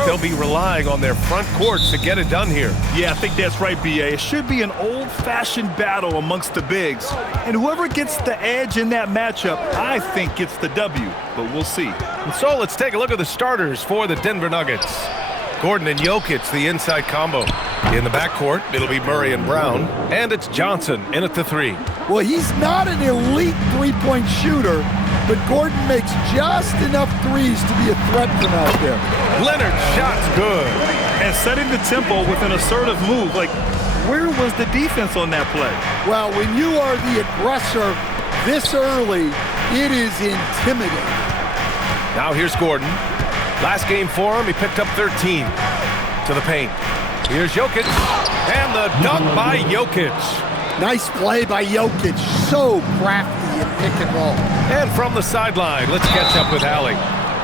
like they'll be relying on their front court to get it done here. Yeah, I think that's right, B.A. It should be an old-fashioned battle amongst the bigs. And whoever gets the edge in that matchup, I think gets the W. But we'll see. And so let's take a look at the starters for the Denver Nuggets. Gordon and Jokic, the inside combo. In the backcourt, it'll be Murray and Brown. And it's Johnson in at the 3. Well, he's not an elite three-point shooter, but Gordon makes just enough threes to be a threat from out there. Leonard, shot's good. And setting the tempo with an assertive move. Like, where was the defense on that play? Well, when you are the aggressor this early, it is intimidating. Now here's Gordon. Last game for him, he picked up 13 to the paint. Here's Jokic, and the dunk by Jokic. Nice play by Jokic, so crafty in pick and roll. And from the sideline, let's catch up with Allie.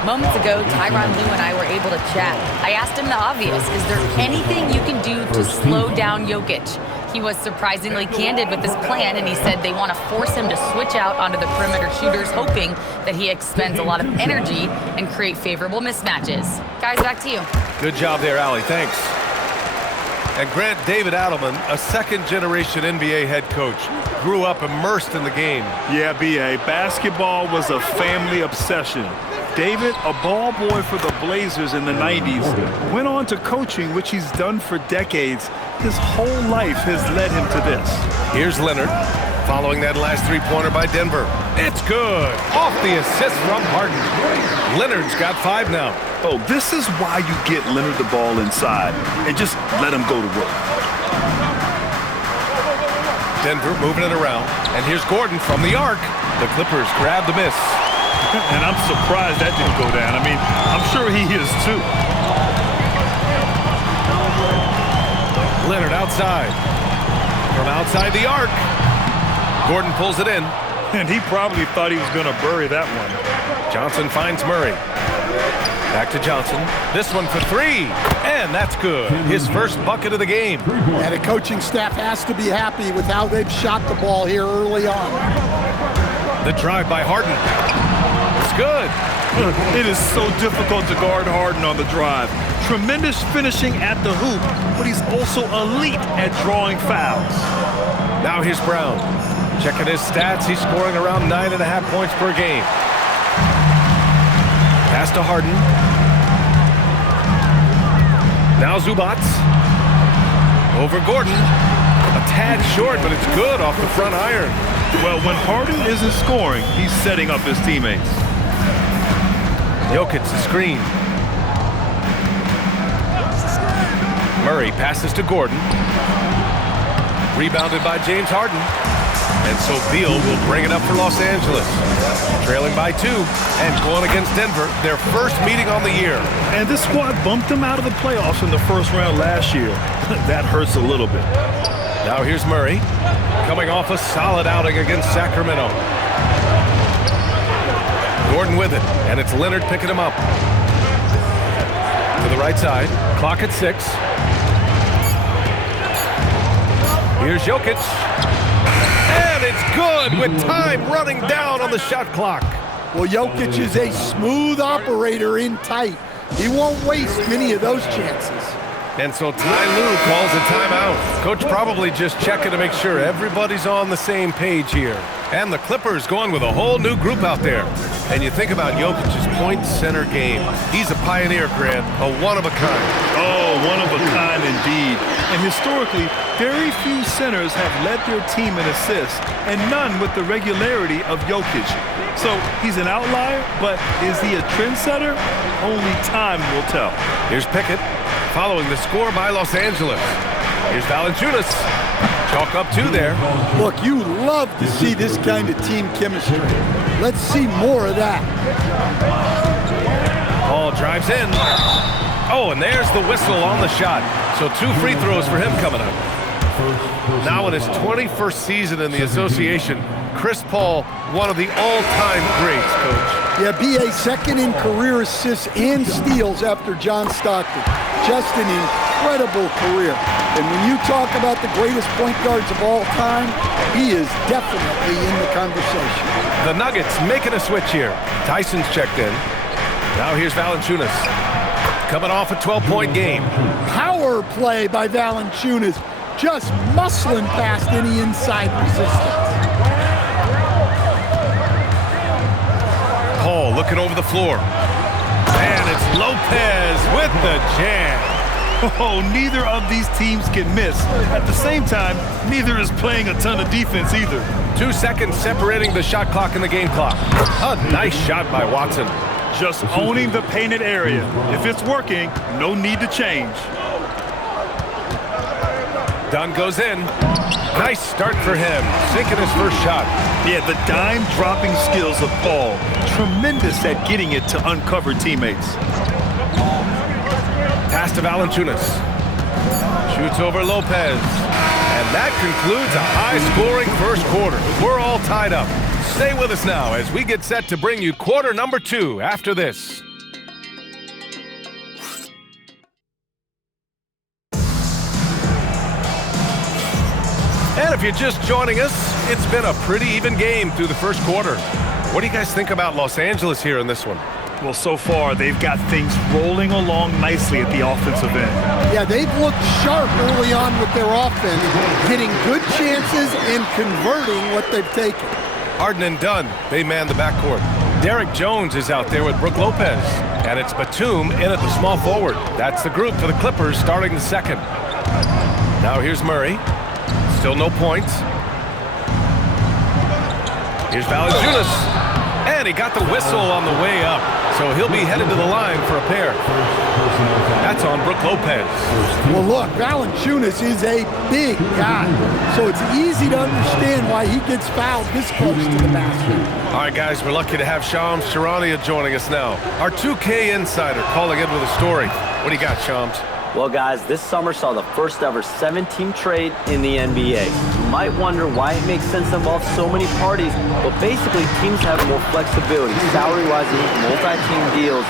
Moments ago, Tyronn Lue and I were able to chat. I asked him the obvious, is there anything you can do to slow down Jokic? He was surprisingly candid with his plan, and he said they want to force him to switch out onto the perimeter shooters, hoping that he expends a lot of energy and create favorable mismatches. Guys, back to you. Good job there, Allie. Thanks. And Grant, David Adelman, a second-generation NBA head coach, grew up immersed in the game. Yeah, B.A., basketball was a family obsession. David, a ball boy for the Blazers in the 90s, went on to coaching, which he's done for decades. His whole life has led him to this. Here's Leonard, following that last three-pointer by Denver. It's good. Off the assist from Harden. Leonard's got 5 now. Oh, this is why you get Leonard the ball inside and just let him go to work. Denver moving it around. And here's Gordon from the arc. The Clippers grab the miss. And I'm surprised that didn't go down. I mean, I'm sure he is too. Leonard outside. From outside the arc. Gordon pulls it in. And he probably thought he was going to bury that one. Johnson finds Murray. Back to Johnson. This one for 3. And that's good. His first bucket of the game. And the coaching staff has to be happy with how they've shot the ball here early on. The drive by Harden. It's good. It is so difficult to guard Harden on the drive. Tremendous finishing at the hoop, but he's also elite at drawing fouls. Now here's Brown. Checking his stats, he's scoring around 9.5 points per game. Pass to Harden. Now Zubac. Over Gordon. A tad short, but it's good off the front iron. Well, when Harden isn't scoring, he's setting up his teammates. Jokic the screen. Murray passes to Gordon. Rebounded by James Harden. And so Beal will bring it up for Los Angeles. Trailing by 2 and going against Denver, their first meeting on the year. And this squad bumped them out of the playoffs in the first round last year. That hurts a little bit. Now here's Murray, coming off a solid outing against Sacramento. Gordon with it, and it's Leonard picking him up. To the right side, clock at 6. Here's Jokic. And it's good with time running down on the shot clock. Well, Jokic is a smooth operator in tight. He won't waste many of those chances. And so Ty Lue calls a timeout. Coach probably just checking to make sure everybody's on the same page here. And the Clippers going with a whole new group out there. And you think about Jokic's point center game. He's a pioneer, Grant, a one-of-a-kind. Oh, one-of-a-kind indeed. And historically, very few centers have led their team in assists, and none with the regularity of Jokic. So he's an outlier, but is he a trendsetter? Only time will tell. Here's Pickett, following the score by Los Angeles. Here's Valanciunas. Chalk up 2 there. Look, you love to see this kind of team chemistry. Let's see more of that. Ball drives in. Oh, and there's the whistle on the shot. So 2 free throws for him coming up. Now in his 21st season in the association, Chris Paul, one of the all-time greats, Coach. Yeah, B.A. second in career assists and steals after John Stockton. Just an incredible career. And when you talk about the greatest point guards of all time, he is definitely in the conversation. The Nuggets making a switch here. Tyson's checked in. Now here's Valanciunas. coming off a 12-point game. Power play by Valanciunas, just muscling past any inside resistance. Paul looking over the floor. And it's Lopez with the jam. Oh, neither of these teams can miss. At the same time, neither is playing a ton of defense either. 2 seconds separating the shot clock and the game clock. A nice shot by Watson. Just owning the painted area. If it's working, no need to change. Dunn goes in. Nice start for him, sinking his first shot. Yeah, the dime-dropping skills of Paul. Tremendous at getting it to uncover teammates. Pass to Valanciunas. Shoots over Lopez. And that concludes a high-scoring first quarter. We're all tied up. Stay with us now as we get set to bring you quarter number 2 after this. And if you're just joining us, it's been a pretty even game through the first quarter. What do you guys think about Los Angeles here in this one? Well, so far, they've got things rolling along nicely at the offensive end. Yeah, they've looked sharp early on with their offense, getting good chances and converting what they've taken. Harden and Dunn, they man the backcourt. Derek Jones is out there with Brook Lopez. And it's Batum in at the small forward. That's the group for the Clippers starting the second. Now here's Murray. Still no points. Here's Valanciunas. And he got the whistle on the way up. So he'll be headed to the line for a pair. That's on Brook Lopez. Well, look, Valanciunas is a big guy, so it's easy to understand why he gets fouled this close to the basket. All right, guys, we're lucky to have Shams Charania joining us now. Our 2K insider calling in with a story. What do you got, Shams? Well, guys, this summer saw the first ever 7-team trade in the NBA. You might wonder why it makes sense to involve so many parties, but basically teams have more flexibility, salary-wise, and multi-team deals.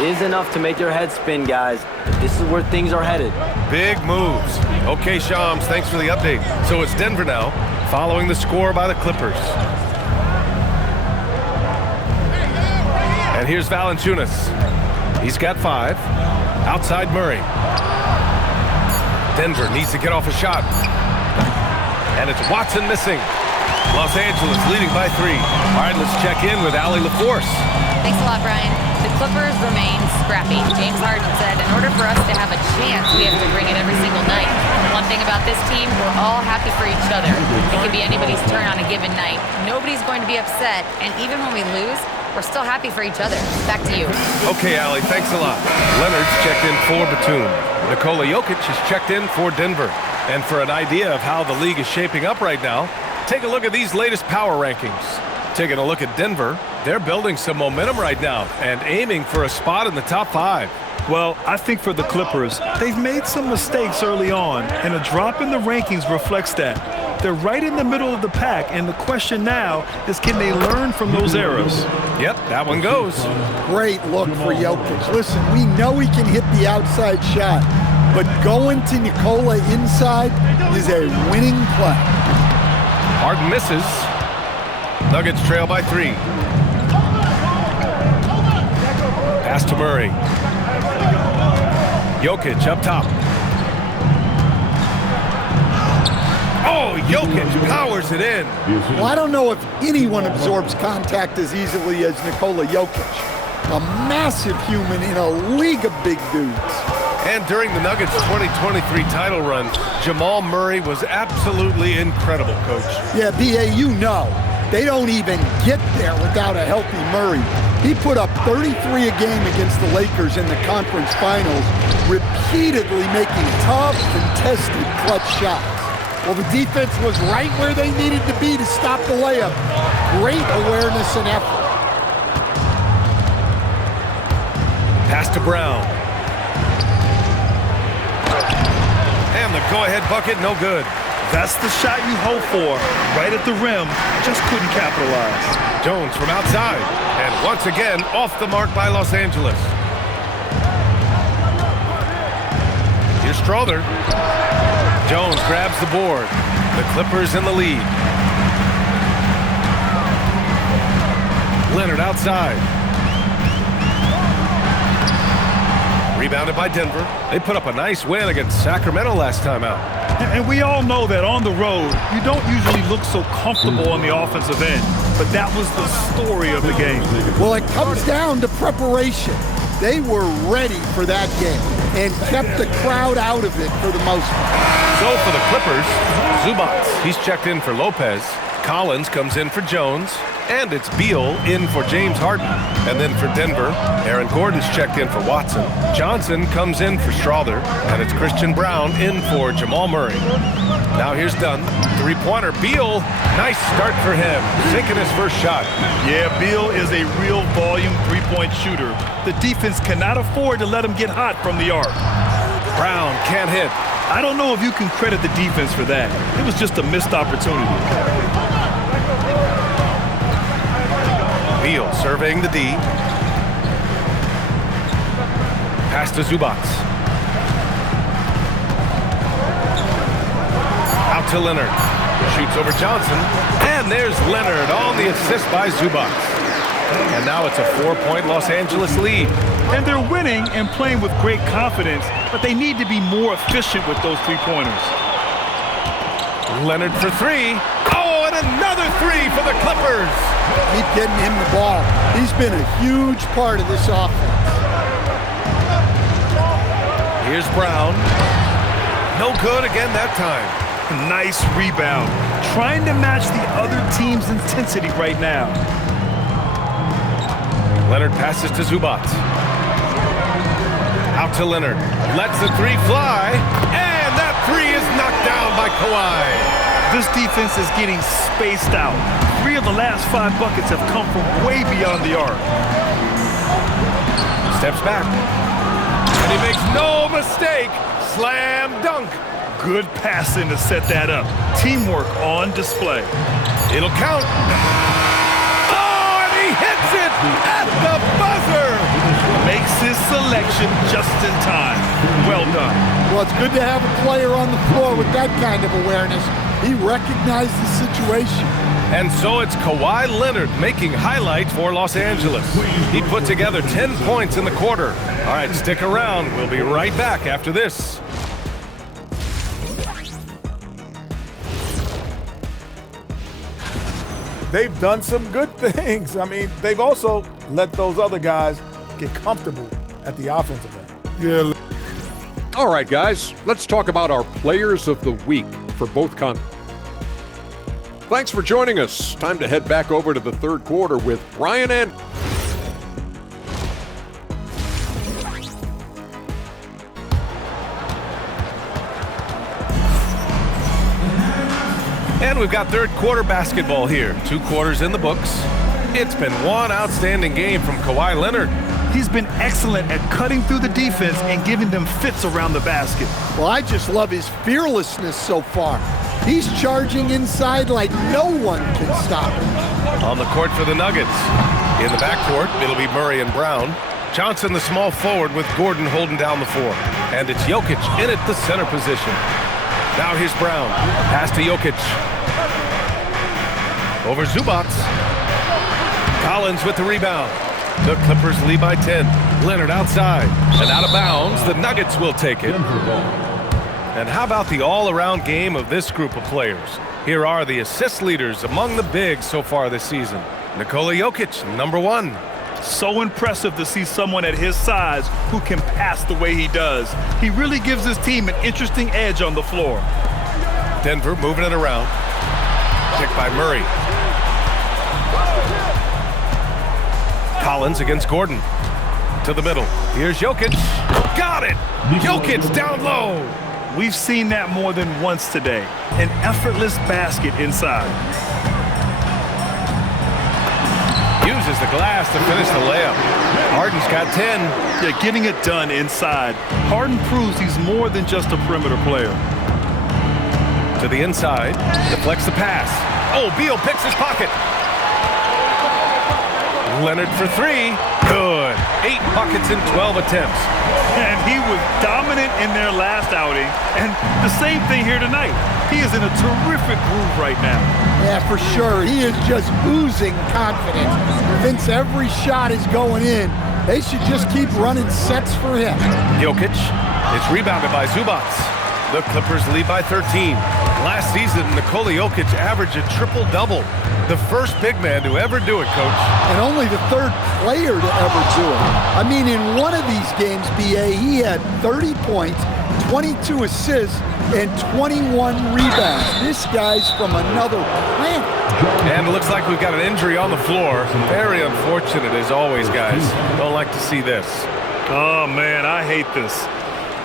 It is enough to make your head spin, guys. This is where things are headed. Big moves. Okay, Shams, thanks for the update. So it's Denver now, following the score by the Clippers. And here's Valanciunas. He's got 5. Outside Murray. Denver needs to get off a shot. And it's Watson missing. Los Angeles leading by 3. All right, let's check in with Allie LaForce. Thanks a lot, Brian. The Clippers remain scrappy. James Harden said, in order for us to have a chance, we have to bring it every single night. One thing about this team, we're all happy for each other. It could be anybody's turn on a given night. Nobody's going to be upset, and even when we lose, we're still happy for each other. Back to you. Okay, Allie, thanks a lot. Leonard's checked in for Batum. Nikola Jokic has checked in for Denver. And for an idea of how the league is shaping up right now, take a look at these latest power rankings. Taking a look at Denver, they're building some momentum right now and aiming for a spot in the top 5. Well, I think for the Clippers, they've made some mistakes early on, and a drop in the rankings reflects that. They're right in the middle of the pack, and the question now is, can they learn from those errors? Yep, that one goes. Great look for Jokic. Listen, we know he can hit the outside shot, but going to Nikola inside is a winning play. Harden misses. Nuggets trail by 3. Pass to Murray. Jokic up top. Oh, Jokic powers it in. Well, I don't know if anyone absorbs contact as easily as Nikola Jokic. A massive human in a league of big dudes. And during the Nuggets' 2023 title run, Jamal Murray was absolutely incredible, Coach. Yeah, B.A., you know, they don't even get there without a healthy Murray. He put up 33 a game against the Lakers in the conference finals, repeatedly making tough, contested, clutch shots. Well, the defense was right where they needed to be to stop the layup. Great awareness and effort. Pass to Brown. And the go-ahead bucket, no good. That's the shot you hope for. Right at the rim, just couldn't capitalize. Jones from outside. And once again, off the mark by Los Angeles. Here's Strother. Jones grabs the board. The Clippers in the lead. Leonard outside. Rebounded by Denver. They put up a nice win against Sacramento last time out. And we all know that on the road, you don't usually look so comfortable on the offensive end. But that was the story of the game. Well, it comes down to preparation. They were ready for that game and kept the crowd out of it for the most part. So for the Clippers, Zubac, he's checked in for Lopez. Collins comes in for Jones. And it's Beal in for James Harden. And then for Denver, Aaron Gordon's checked in for Watson. Johnson comes in for Strawther. And it's Christian Brown in for Jamal Murray. Now here's Dunn. Three-pointer. Beal, nice start for him. Sinking his first shot. Yeah, Beal is a real volume three-point shooter. The defense cannot afford to let him get hot from the arc. Brown can't hit. I don't know if you can credit the defense for that. It was just a missed opportunity. Beal surveying the D. Pass to Zubac. Out to Leonard. Shoots over Johnson. And there's Leonard on the assist by Zubac. And now it's a 4-point Los Angeles lead. And they're winning and playing with great confidence, but they need to be more efficient with those three-pointers. Leonard for three. Oh, and another three for the Clippers. Keep getting him the ball. He's been a huge part of this offense. Here's Brown. No good again that time. Nice rebound. Trying to match the other team's intensity right now. Leonard passes to Zubac. Out to Leonard. Lets the three fly. And that three is knocked down by Kawhi. This defense is getting spaced out. 3 of the last 5 buckets have come from way beyond the arc. Steps back. And he makes no mistake. Slam dunk. Good passing to set that up. Teamwork on display. It'll count. Oh, and he hits it at the buzzer. Makes his selection just in time. Well done. Well, it's good to have a player on the floor with that kind of awareness. He recognized the situation. And so it's Kawhi Leonard making highlights for Los Angeles. He put together 10 points in the quarter. All right, stick around. We'll be right back after this. They've done some good things. I mean, they've also let those other guys get comfortable at the offensive end. Yeah. All right, guys, let's talk about our players of the week for both conferences. Thanks for joining us. Time to head back over to the third quarter with Ryan and we've got third quarter basketball here. 2 quarters in the books. It's been one outstanding game from Kawhi Leonard. He's been excellent at cutting through the defense and giving them fits around the basket. Well, I just love his fearlessness so far. He's charging inside like no one can stop him. On the court for the Nuggets. In the backcourt, it'll be Murray and Brown. Johnson, the small forward, with Gordon holding down the 4. And it's Jokic in at the center position. Now here's Brown. Pass to Jokic. Over Zubac. Collins with the rebound. The Clippers lead by 10. Leonard outside. And out of bounds. The Nuggets will take it. And how about the all-around game of this group of players? Here are the assist leaders among the bigs so far this season. Nikola Jokic, number 1. So impressive to see someone at his size who can pass the way he does. He really gives his team an interesting edge on the floor. Denver moving it around. Picked by Murray. Collins against Gordon. To the middle. Here's Jokic. Got it! Jokic down low. We've seen that more than once today. An effortless basket inside. Uses the glass to finish the layup. Harden's got 10. Yeah, getting it done inside. Harden proves he's more than just a perimeter player. To the inside. Deflects the pass. Oh, Beal picks his pocket. Leonard for 3. Good. 8 buckets in 12 attempts. And he was dominant in their last outing. And the same thing here tonight. He is in a terrific groove right now. Yeah, for sure. He is just oozing confidence. Thinks every shot is going in. They should just keep running sets for him. Jokic. It's rebounded by Zubac. The Clippers lead by 13. Last season, Nikola Jokic averaged a triple-double. The first big man to ever do it, Coach. And only the third player to ever do it. I mean, in one of these games, B.A., he had 30 points, 22 assists, and 21 rebounds. This guy's from another planet. And it looks like we've got an injury on the floor. Very unfortunate as always, guys. Don't like to see this. Oh, man, I hate this.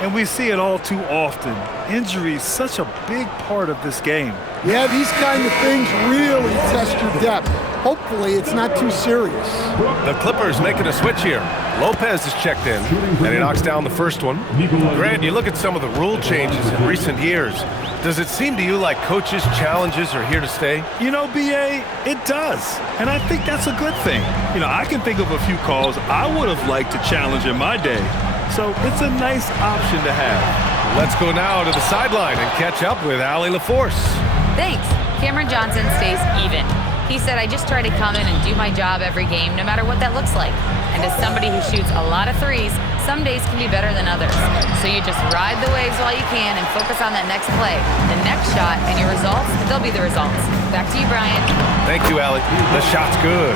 And we see it all too often. Injury is such a big part of this game. Yeah, these kind of things really test your depth. Hopefully, it's not too serious. The Clippers making a switch here. Lopez is checked in, and he knocks down the first one. Grant, you look at some of the rule changes in recent years. Does it seem to you like coaches' challenges are here to stay? You know, B.A., it does. And I think that's a good thing. You know, I can think of a few calls I would have liked to challenge in my day. So it's a nice option to have. Let's go now to the sideline and catch up with Allie LaForce. Thanks. Cameron Johnson stays even. He said, I just try to come in and do my job every game, no matter what that looks like. And as somebody who shoots a lot of threes, some days can be better than others. So you just ride the waves while you can and focus on that next play. The next shot and your results, they'll be the results. Back to you, Brian. Thank you, Allie. The shot's good.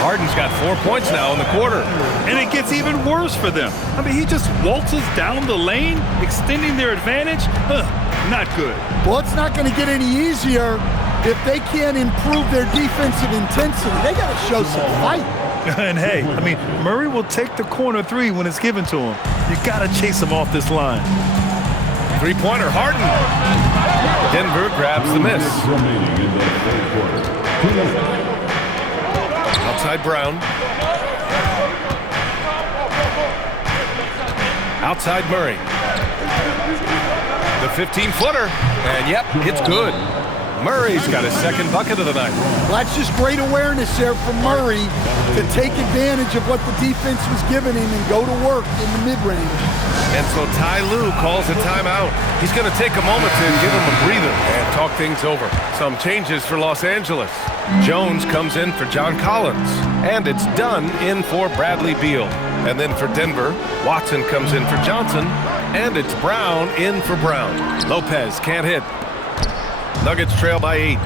Harden's got 4 points now in the quarter. And it gets even worse for them. I mean, he just waltzes down the lane, extending their advantage. Not good. Well, it's not going to get any easier if they can't improve their defensive intensity. They got to show some fight. And hey, I mean, Murray will take the corner three when it's given to him. You got to chase him off this line. Three-pointer, Harden. Denver grabs the miss. Outside Brown. Outside Murray. The 15-footer. And yep, it's good. Murray's got his second bucket of the night. Well, that's just great awareness there from Murray to take advantage of what the defense was giving him and go to work in the mid-range. And so Ty Lue calls a timeout. He's going to take a moment to give him a breather and talk things over. Some changes for Los Angeles. Jones comes in for John Collins. And it's Dunn in for Bradley Beal. And then for Denver, Watson comes in for Johnson. And it's Brown in for Brown. Lopez can't hit. Nuggets trail by 8.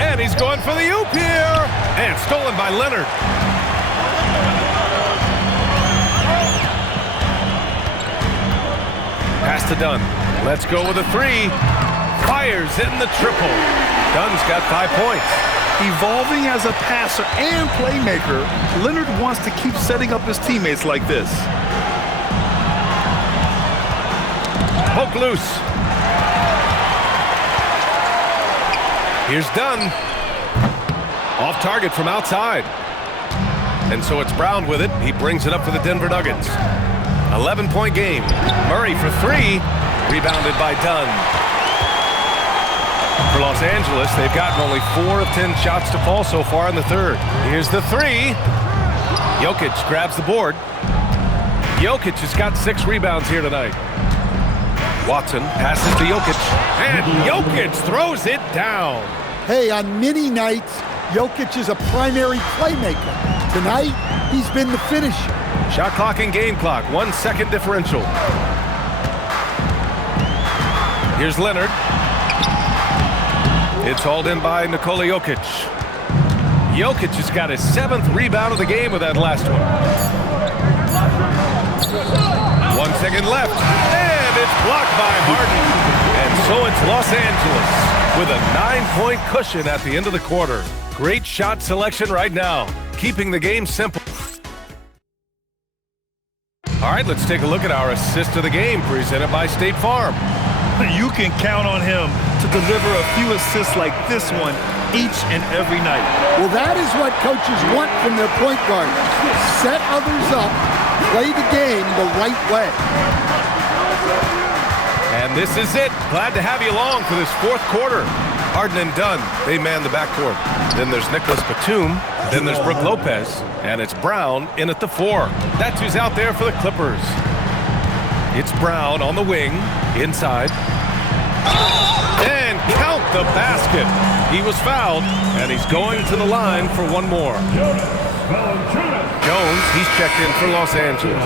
And he's going for the oop here. And stolen by Leonard. Pass to Dunn. Let's go with a three. Fires in the triple. Dunn's got 5 points. Evolving as a passer and playmaker, Leonard wants to keep setting up his teammates like this. Poke loose. Here's Dunn. Off target from outside. And so it's Brown with it. He brings it up for the Denver Nuggets. 11-point game. Murray for three. Rebounded by Dunn. For Los Angeles, they've gotten only 4 of 10 shots to fall so far in the third. Here's the three. Jokic grabs the board. Jokic has got 6 rebounds here tonight. Watson passes to Jokic. And Jokic throws it down. Hey, on many nights, Jokic is a primary playmaker. Tonight, he's been the finisher. Shot clock and game clock, 1 second differential. Here's Leonard. It's hauled in by Nikola Jokic. Jokic has got his 7th rebound of the game with that last one. 1 second left. And it's blocked by Harden. And so it's Los Angeles with a 9-point cushion at the end of the quarter. Great shot selection right now, keeping the game simple. All right, let's take a look at our assist of the game presented by State Farm. You can count on him to deliver a few assists like this one each and every night. Well, that is what coaches want from their point guard. Set others up, play the game the right way. And this is it. Glad to have you along for this 4th quarter. Harden and Dunn, they man the backcourt. Then there's Nicholas Batum. Then there's Brook Lopez. And it's Brown in at the 4. That's who's out there for the Clippers. It's Brown on the wing, inside. And count the basket. He was fouled, and he's going to the line for one more. Jones, he's checked in for Los Angeles.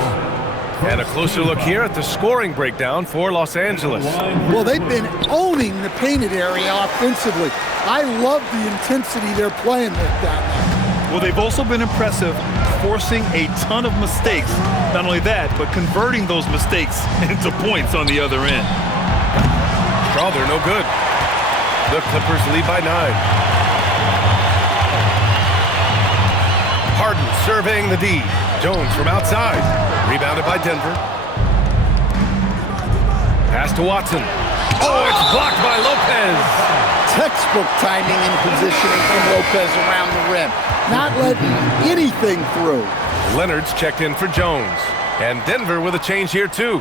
And a closer look here at the scoring breakdown for Los Angeles. Well, they've been owning the painted area offensively. I love the intensity they're playing with down there. Well, they've also been impressive, forcing a ton of mistakes. Not only that, but converting those mistakes into points on the other end. Strother, no good. The Clippers lead by 9. Harden surveying the D. Jones from outside. Rebounded by Denver. Pass to Watson. Oh, it's blocked by Lopez. Textbook timing and positioning from Lopez around the rim. Not letting anything through. Leonard's checked in for Jones. And Denver with a change here too.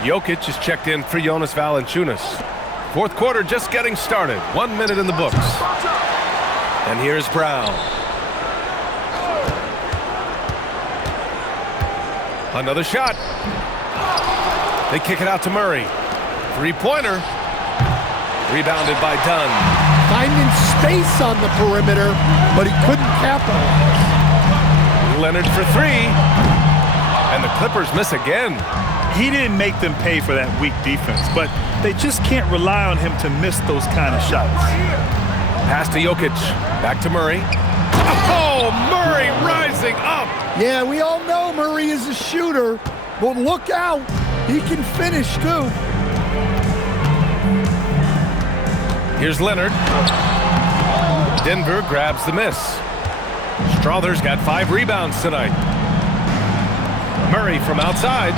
Jokic is checked in for Jonas Valanciunas. Fourth quarter just getting started. 1 minute in the books. And here's Brown. Another shot. They kick it out to Murray. Three-pointer. Rebounded by Dunn. Finding space on the perimeter, but he couldn't capitalize. Leonard for 3. And the Clippers miss again. He didn't make them pay for that weak defense, but they just can't rely on him to miss those kind of shots. Pass to Jokic. Back to Murray. Oh, Murray rising up. Yeah, we all know Murray is a shooter, but look out. He can finish, too. Here's Leonard. Denver grabs the miss. Strother's got 5 rebounds tonight. Murray from outside.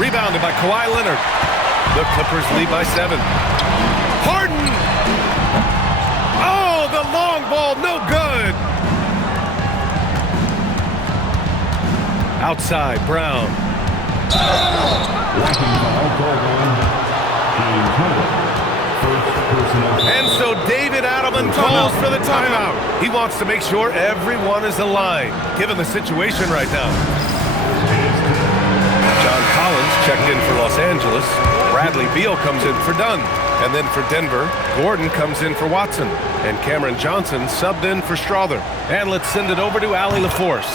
Rebounded by Kawhi Leonard. The Clippers lead by 7. Harden! Oh, the long ball, no good. Outside, Brown. And so David Adelman calls for the timeout. He wants to make sure everyone is aligned, given the situation right now. John Collins checked in for Los Angeles. Bradley Beal comes in for Dunn. And then for Denver, Gordon comes in for Watson. And Cameron Johnson subbed in for Strother. And let's send it over to Allie LaForce.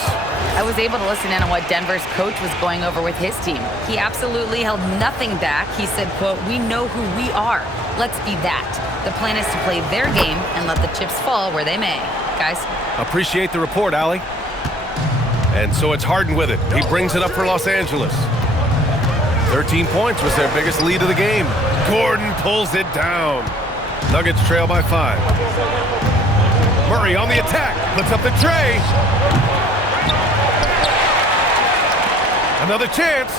I was able to listen in on what Denver's coach was going over with his team. He absolutely held nothing back. He said, quote, "We know who we are. Let's be that. The plan is to play their game and let the chips fall where they may." Guys? Appreciate the report, Allie. And so it's Harden with it. He brings it up for Los Angeles. 13 points was their biggest lead of the game. Gordon pulls it down. Nuggets trail by 5. Murray on the attack. Puts up the tray. Another chance.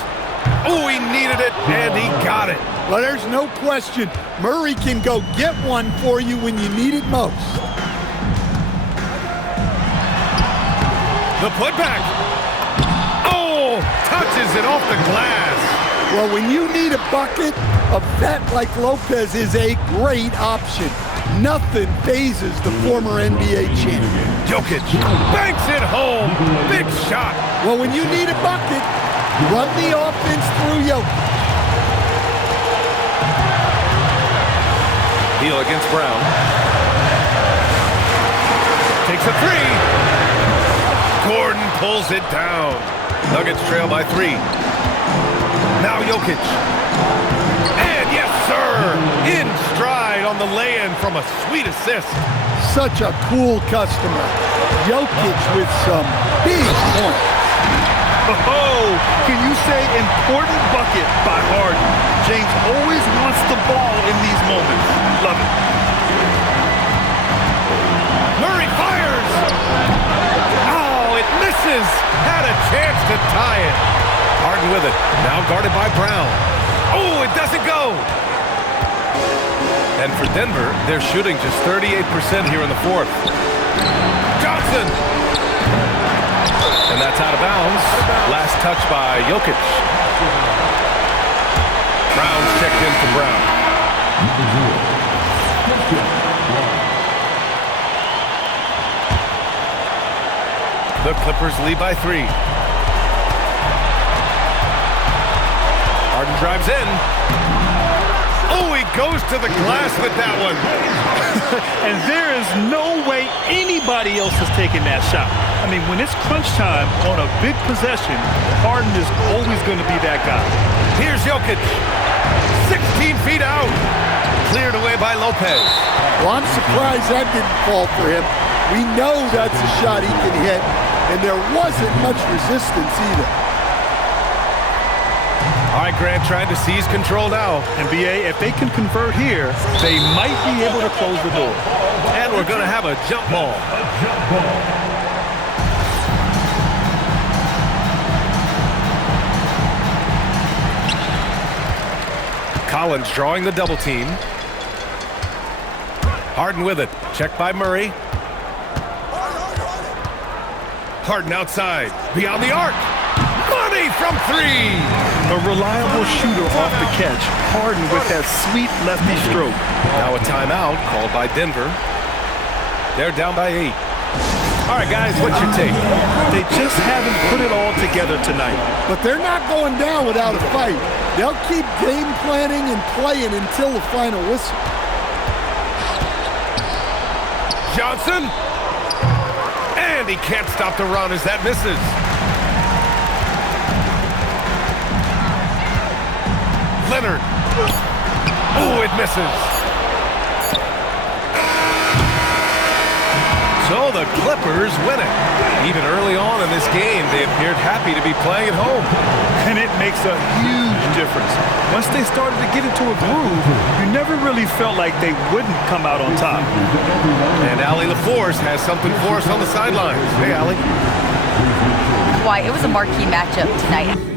Oh, he needed it, and he got it. Well, there's no question. Murray can go get one for you when you need it most. The putback. Oh, touches it off the glass. Well, when you need a bucket, a vet like Lopez is a great option. Nothing phases the former NBA champion. Jokic banks it home. Big shot. Well, when you need a bucket, run the offense through Jokic. Beal against Brown. Takes a 3. Gordon pulls it down. Nuggets trail by 3. Now Jokic. And yes, sir! In stride on the lay-in from a sweet assist. Such a cool customer. Jokic with some big points. Oh, can you say important bucket by Harden? James always wants the ball in these moments. Love it. Murray fires! Oh, it misses! Had a chance to tie it. Harden with it. Now guarded by Brown. Oh, it doesn't go! And for Denver, they're shooting just 38% here in the fourth. Johnson! And that's out of bounds. Last touch by Jokic. Brown's checked in for Brown. The Clippers lead by 3. Harden drives in. Oh, he goes to the glass with that one. And there is no way anybody else is taking that shot. I mean, when it's crunch time on a big possession, Harden is always going to be that guy. Here's Jokic. 16 feet out. Cleared away by Lopez. Well, I'm surprised that didn't fall for him. We know that's a shot he can hit, and there wasn't much resistance either. All right, Grant trying to seize control now. And BA, if they can convert here, they might be able to close the door. And we're going to have a jump ball. Collins drawing the double team. Harden with it. Checked by Murray. Harden outside. Beyond the arc. Money from three. A reliable shooter off the catch. Harden with that sweet lefty stroke. Now a timeout called by Denver. They're down by 8. All right, guys, what's your take? They just haven't put it all together tonight. But they're not going down without a fight. They'll keep game planning and playing until the final whistle. Johnson. And he can't stop the run as that misses. Leonard. Oh, it misses. So the Clippers win it. Even early on in this game, they appeared happy to be playing at home. And it makes a huge difference. Once they started to get into a groove, you never really felt like they wouldn't come out on top. And Allie LaForce has something for us on the sidelines. Hey, Allie. Why, it was a marquee matchup tonight.